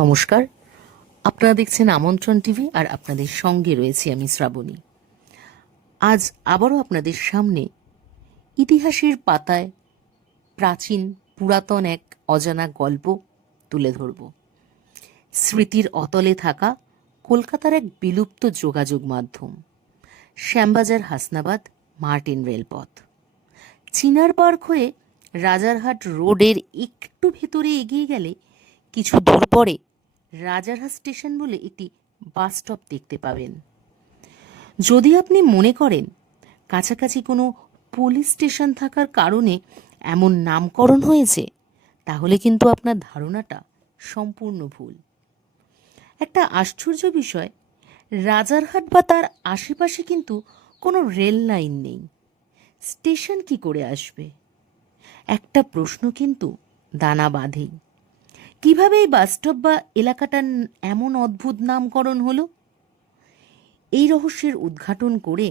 নমস্কার, আপনারা দেখছেন আমন্ত্রণ টিভি আর আপনাদের সঙ্গে রয়েছি আমি শ্রাবণী। আজ আবারও আপনাদের সামনে ইতিহাসের পাতায় প্রাচীন পুরাতন এক অজানা গল্প তুলে ধরব। স্মৃতির অতলে থাকা কলকাতার এক বিলুপ্ত যোগাযোগ মাধ্যম, শ্যামবাজার হাসনাবাদ মার্টিন রেলপথ। চিনার পার্ক হয়ে রাজারহাট রোডের একটু ভেতরে এগিয়ে গেলে কিছু দূর পরে রাজারহাট স্টেশন বলে একটি বাস স্টপ দেখতে পাবেন। যদি আপনি মনে করেন কাছাকাছি কোনো পুলিশ স্টেশন থাকার কারণে এমন নামকরণ হয়েছে, তাহলে কিন্তু আপনার ধারণাটা সম্পূর্ণ ভুল। একটা আশ্চর্য বিষয়, রাজারহাট বা তার আশেপাশে কিন্তু কোনো রেল লাইন নেই। স্টেশন কি করে আসবে? একটা প্রশ্ন কিন্তু দানা বাঁধেই। কিভাবে এই বাসস্টপ বা এলাকাটার এমন অদ্ভুত নামকরণ হলো? এই রহস্যের উদ্ঘাটন করে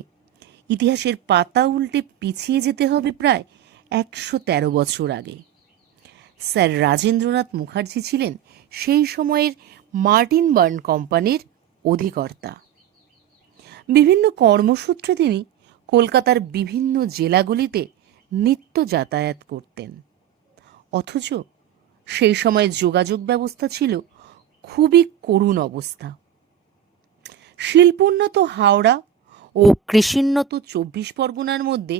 ইতিহাসের পাতা উল্টে পিছিয়ে যেতে হবে প্রায় 113 বছর আগে। স্যার রাজেন্দ্রনাথ মুখার্জি ছিলেন সেই সময়ের মার্টিন বার্ন কোম্পানির অধিকর্তা। বিভিন্ন কর্মসূত্রে তিনি কলকাতার বিভিন্ন জেলাগুলিতে নিত্য যাতায়াত করতেন। অথচ সেই সময় যোগাযোগ ব্যবস্থা ছিল খুবই করুণ অবস্থা। শিল্পোন্নত হাওড়া ও কৃষিন্নত 24 পরগনার মধ্যে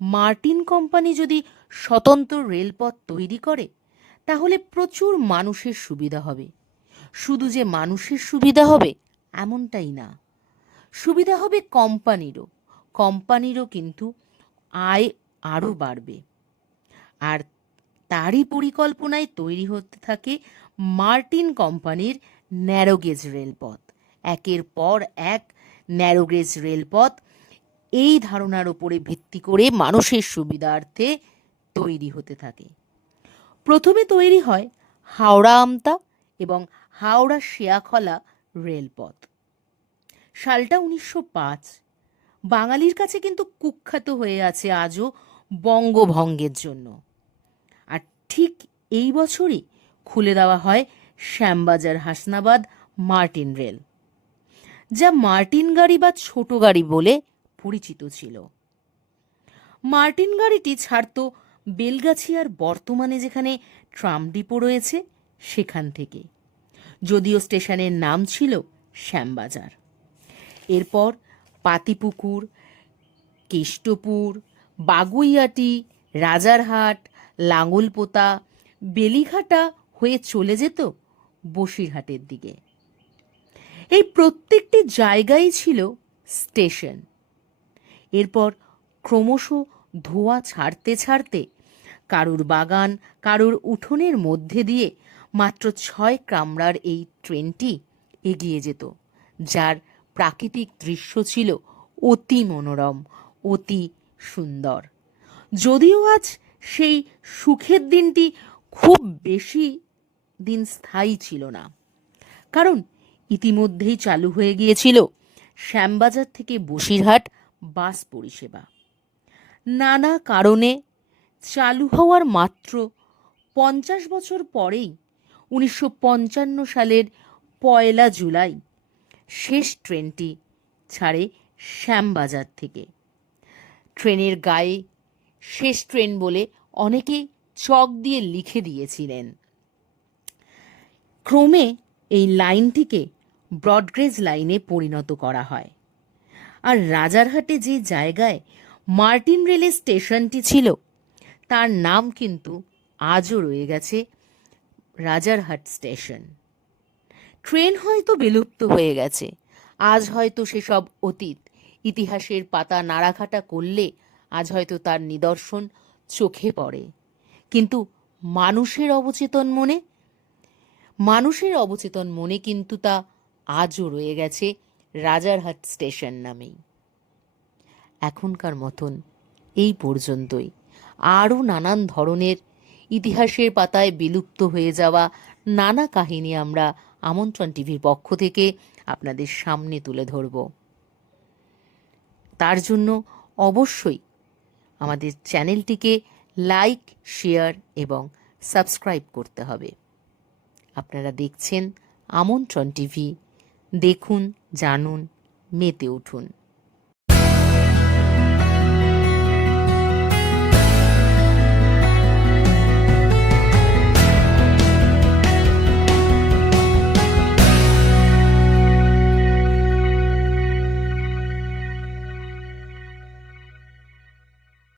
মার্টিন কোম্পানি যদি স্বতন্ত্র রেলপথ তৈরি করে, তাহলে প্রচুর মানুষের সুবিধা হবে। শুধু যে মানুষের সুবিধা হবে এমনটাই না, সুবিধা হবে কোম্পানিরও কিন্তু আয় আরও বাড়বে। আর তারই পরিকল্পনায় তৈরি হতে থাকে মার্টিন কোম্পানির ন্যারোগেজ রেলপথ। একের পর এক ন্যারোগেজ রেলপথ এই ধারণার উপরে ভিত্তি করে মানুষের সুবিধার্থে তৈরি হতে থাকে। প্রথমে তৈরি হয় হাওড়া আমতা এবং হাওড়া শিয়াখলা রেলপথ। সালটা 1905। বাঙালির কাছে কিন্তু কুখ্যাত হয়ে আছে আজও বঙ্গভঙ্গের জন্য। আর ঠিক এই বছরই খুলে দেওয়া হয় শ্যামবাজার হাসনাবাদ মার্টিন রেল, যা মার্টিন গাড়ি বা ছোট গাড়ি বলে পরিচিত ছিল। মার্টিন গাড়িটি ছাড়তো বেলগাছিয়ার বর্তমানে যেখানে ট্রাম ডিপো রয়েছে সেখান থেকে, যদিও স্টেশনের নাম ছিল শ্যামবাজার। এরপর পাতিপুকুর, কেষ্টপুর, বাগুইয়াটি, রাজারহাট, লাঙ্গলপোতা, বেলিঘাটা হয়ে চলে যেত বসিরহাটের দিকে। এই প্রত্যেকটি জায়গায় ছিল স্টেশন। এরপর ক্রমশ ধোঁয়া ছাড়তে ছাড়তে কারুর বাগান, কারুর উঠোনের মধ্যে দিয়ে মাত্র 6 কামরার এই ট্রেনটি এগিয়ে যেত, যার প্রাকৃতিক দৃশ্য ছিল অতি মনোরম, অতি সুন্দর। যদিও আজ সেই সুখের দিনটি খুব বেশি দিন স্থায়ী ছিল না, কারণ ইতিমধ্যেই চালু হয়ে গিয়েছিল শ্যামবাজার থেকে বসিরহাট বাস পরিষেবা। নানা কারণে চালু হওয়ার মাত্র 50 বছর পরেই 1955 সালের 1 জুলাই শেষ ট্রেনটি ছাড়ে শ্যামবাজার থেকে। ট্রেনের গায়ে শেষ ট্রেন বলে অনেকেই চক দিয়ে লিখে দিয়েছিলেন। ক্রমে এই লাইনটিকে ব্রডগেজ লাইনে পরিণত করা হয়। আর রাজারহাটে যে জায়গায় মার্টিন রেলের স্টেশনটি ছিল, তার নাম কিন্তু আজও রয়ে গেছে রাজারহাট স্টেশন। ট্রেন হয়তো বিলুপ্ত হয়ে গেছে, আজ হয়তো সেসব অতীত। ইতিহাসের পাতা নাড়াঘাটা করলে আজ হয়তো তার নিদর্শন চোখে পড়ে, কিন্তু মানুষের অবচেতন মনে কিন্তু তা আজও রয়ে গেছে রাজারহাট স্টেশন নামেই। এখনকার মতন এই পর্যন্তই। আরও নানান ধরনের ইতিহাসের পাতায় বিলুপ্ত হয়ে যাওয়া নানা কাহিনী আমরা আমন্ত্রণ টিভির পক্ষ থেকে আপনাদের সামনে তুলে ধরব। তার জন্য অবশ্যই আমাদের চ্যানেলটিকে লাইক, শেয়ার এবং সাবস্ক্রাইব করতে হবে। আপনারা দেখছেন আমন্ত্রণ টিভি। দেখুন, জানুন, মেতে উঠুন।